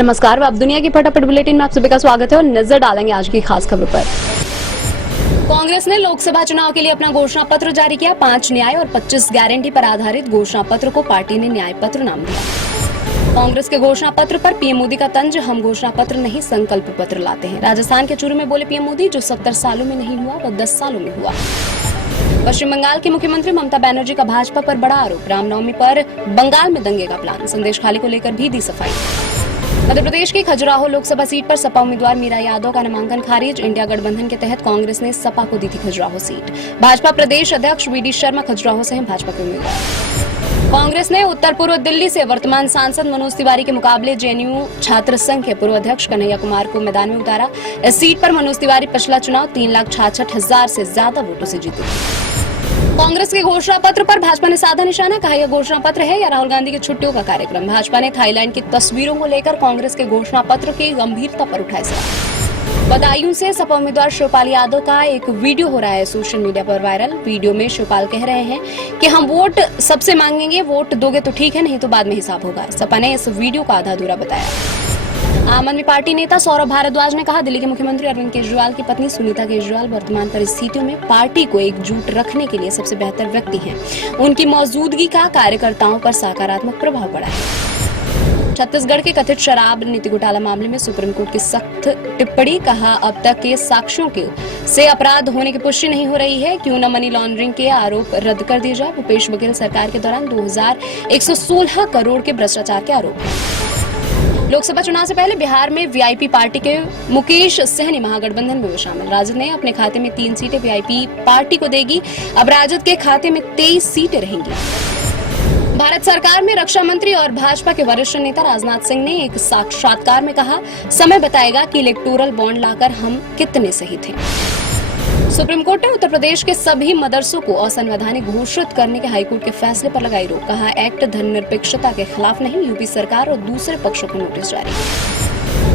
नमस्कार, अब दुनिया की फटाफट बुलेटिन में आप सभी का स्वागत है और नजर डालेंगे आज की खास खबर पर। कांग्रेस ने लोकसभा चुनाव के लिए अपना घोषणा पत्र जारी किया। 5 न्याय और 25 गारंटी पर आधारित घोषणा पत्र को पार्टी ने न्याय पत्र नाम दिया। कांग्रेस के घोषणा पत्र पर पीएम मोदी का तंज, हम घोषणा पत्र नहीं संकल्प पत्र लाते हैं। राजस्थान के चूरू में बोले पीएम मोदी, जो 70 सालों में नहीं हुआ वह 10 सालों में हुआ। पश्चिम बंगाल की मुख्यमंत्री ममता बनर्जी का भाजपा पर बड़ा आरोप, रामनवमी पर बंगाल में दंगे का प्लान, संदेश खाली को लेकर भी दी सफाई। मध्य प्रदेश की खजुराहो लोकसभा सीट पर सपा उम्मीदवार मीरा यादव का नामांकन खारिज, इंडिया गठबंधन के तहत कांग्रेस ने सपा को दी थी खजुराहो सीट। भाजपा प्रदेश अध्यक्ष वीडी शर्मा खजुराहो से हैं भाजपा के उम्मीदवार। कांग्रेस ने उत्तर पूर्व दिल्ली से वर्तमान सांसद मनोज तिवारी के मुकाबले जेएनयू छात्र संघ के पूर्व अध्यक्ष कन्हैया कुमार को मैदान में उतारा। इस सीट पर मनोज तिवारी पिछला चुनाव 3,66,000 से ज्यादा वोटों से जीते। कांग्रेस के घोषणा पत्र पर भाजपा ने साधा निशाना, कहा यह घोषणा पत्र है या राहुल गांधी की छुट्टियों का कार्यक्रम। भाजपा ने थाईलैंड की तस्वीरों को लेकर कांग्रेस के घोषणा पत्र की गंभीरता पर उठाए सवाल। बदायूं से सपा उम्मीदवार शिवपाल यादव का एक वीडियो हो रहा है सोशल मीडिया पर वायरल। वीडियो में शिवपाल कह रहे हैं कि हम वोट सबसे मांगेंगे, वोट दोगे तो ठीक है, नहीं तो बाद में हिसाब होगा। सपा ने इस वीडियो को आधा अधूरा बताया। आम आदमी पार्टी नेता सौरभ भारद्वाज ने कहा, दिल्ली के मुख्यमंत्री अरविंद केजरीवाल की पत्नी सुनीता केजरीवाल वर्तमान परिस्थितियों में पार्टी को एकजुट रखने के लिए सबसे बेहतर व्यक्ति हैं। उनकी मौजूदगी का कार्यकर्ताओं पर सकारात्मक प्रभाव पड़ा है। छत्तीसगढ़ के कथित शराब नीति घोटाला मामले में सुप्रीम कोर्ट की सख्त टिप्पणी, कहा अब तक के साक्ष्यों के से अपराध होने की पुष्टि नहीं हो रही है, क्यों न मनी लॉन्ड्रिंग के आरोप रद्द कर दिए जाए। भूपेश बघेल सरकार के दौरान 2116 करोड़ के भ्रष्टाचार के आरोप हैं। लोकसभा चुनाव से पहले बिहार में वीआईपी पार्टी के मुकेश सहनी महागठबंधन में शामिल। राजद ने अपने खाते में 3 सीटें वीआईपी पार्टी को देगी। अब राजद के खाते में 23 सीटें रहेंगी। भारत सरकार में रक्षा मंत्री और भाजपा के वरिष्ठ नेता राजनाथ सिंह ने एक साक्षात्कार में कहा, समय बताएगा कि इलेक्टोरल बॉन्ड लाकर हम कितने सही थे। सुप्रीम कोर्ट ने उत्तर प्रदेश के सभी मदरसों को असंवैधानिक घोषित करने के हाईकोर्ट के फैसले पर लगाई रोक, कहा एक्ट धर्मनिरपेक्षता के खिलाफ नहीं। यूपी सरकार और दूसरे पक्षों को नोटिस जारी।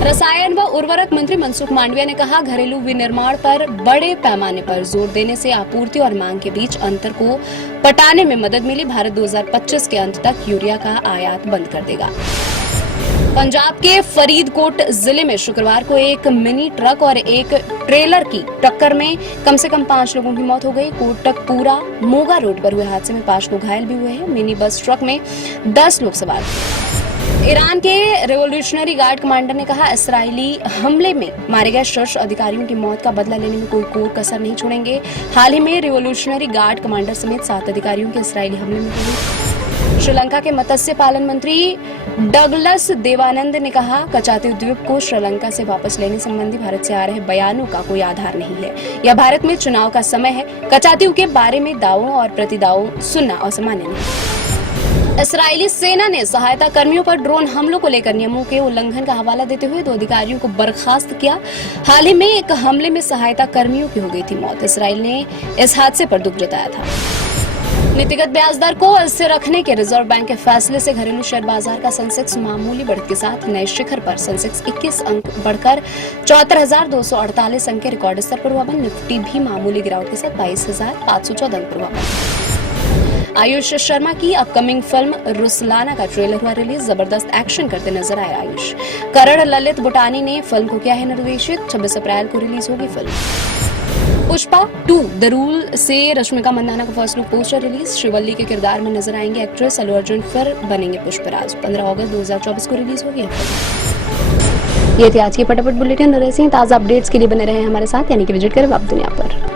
रसायन व उर्वरक मंत्री मनसुख मांडविया ने कहा, घरेलू विनिर्माण पर बड़े पैमाने पर जोर देने से आपूर्ति और मांग के बीच अंतर को पटाने में मदद मिली। भारत 2025 के अंत तक यूरिया का आयात बंद कर देगा। पंजाब के फरीदकोट जिले में शुक्रवार को एक मिनी ट्रक और एक ट्रेलर की टक्कर में कम से कम 5 लोगों की मौत हो गई। कोटकपूरा मोगा रोड पर हुए हादसे में 5 लोग घायल भी हुए हैं। मिनी बस ट्रक में 10 लोग सवार थे। ईरान के रिवोल्यूशनरी गार्ड कमांडर ने कहा, इसराइली हमले में मारे गए शीर्ष अधिकारियों की मौत का बदला लेने में कोई कोर कसर नहीं छोड़ेंगे। हाल ही में रिवोल्यूशनरी गार्ड कमांडर समेत 7 अधिकारियों के इसराइली हमले में हुए। श्रीलंका के मत्स्य पालन मंत्री डगलस देवानंद ने कहा, कचाती द्वीप को श्रीलंका से वापस लेने संबंधी भारत से आ रहे बयानों का कोई आधार नहीं है। यह भारत में चुनाव का समय है। कचातियों के बारे में दावों और प्रतिदावों सुनना असामान्य नहीं। इस्राएली सेना ने सहायता कर्मियों पर ड्रोन हमलों को लेकर नियमों के उल्लंघन का हवाला देते हुए 2 अधिकारियों को बर्खास्त किया। हाल ही में एक हमले में सहायता कर्मियों की हो गई थी मौत। इस्राएल ने इस हादसे पर दुख जताया था। नीतिगत ब्याज दर को स्थिर रखने के रिजर्व बैंक के फैसले से घरेलू शेयर बाजार का सेंसेक्स मामूली बढ़त के साथ नए शिखर पर। सेंसेक्स 21 अंक बढ़कर 74,248 अंक के रिकॉर्ड स्तर पर हुआ बंद। निफ्टी भी मामूली गिरावट के साथ 22,514 अंक पर हुआ बंद। आयुष शर्मा की अपकमिंग फिल्म रुसलाना का ट्रेलर हुआ रिलीज, जबरदस्त एक्शन करते नजर आए आयुष। करण ललित बुटानी ने फिल्म को किया है निर्देशित। 26 अप्रैल को रिलीज होगी फिल्म। पुष्पा 2 द रूल से रश्मिका मंदाना का first look poster release. Srivalli के किरदार में नजर आएंगे एक्ट्रेस अल्लू अर्जुन, फिर बनेंगे पुष्पराज। 15 अगस्त 2024 को रिलीज होगी। ये थी आज की फटाफट बुलेटिन। ऐसे ही ताजा अपडेट्स के लिए बने रहे हमारे साथ, यानी कि विजिट करें अब दुनिया पर।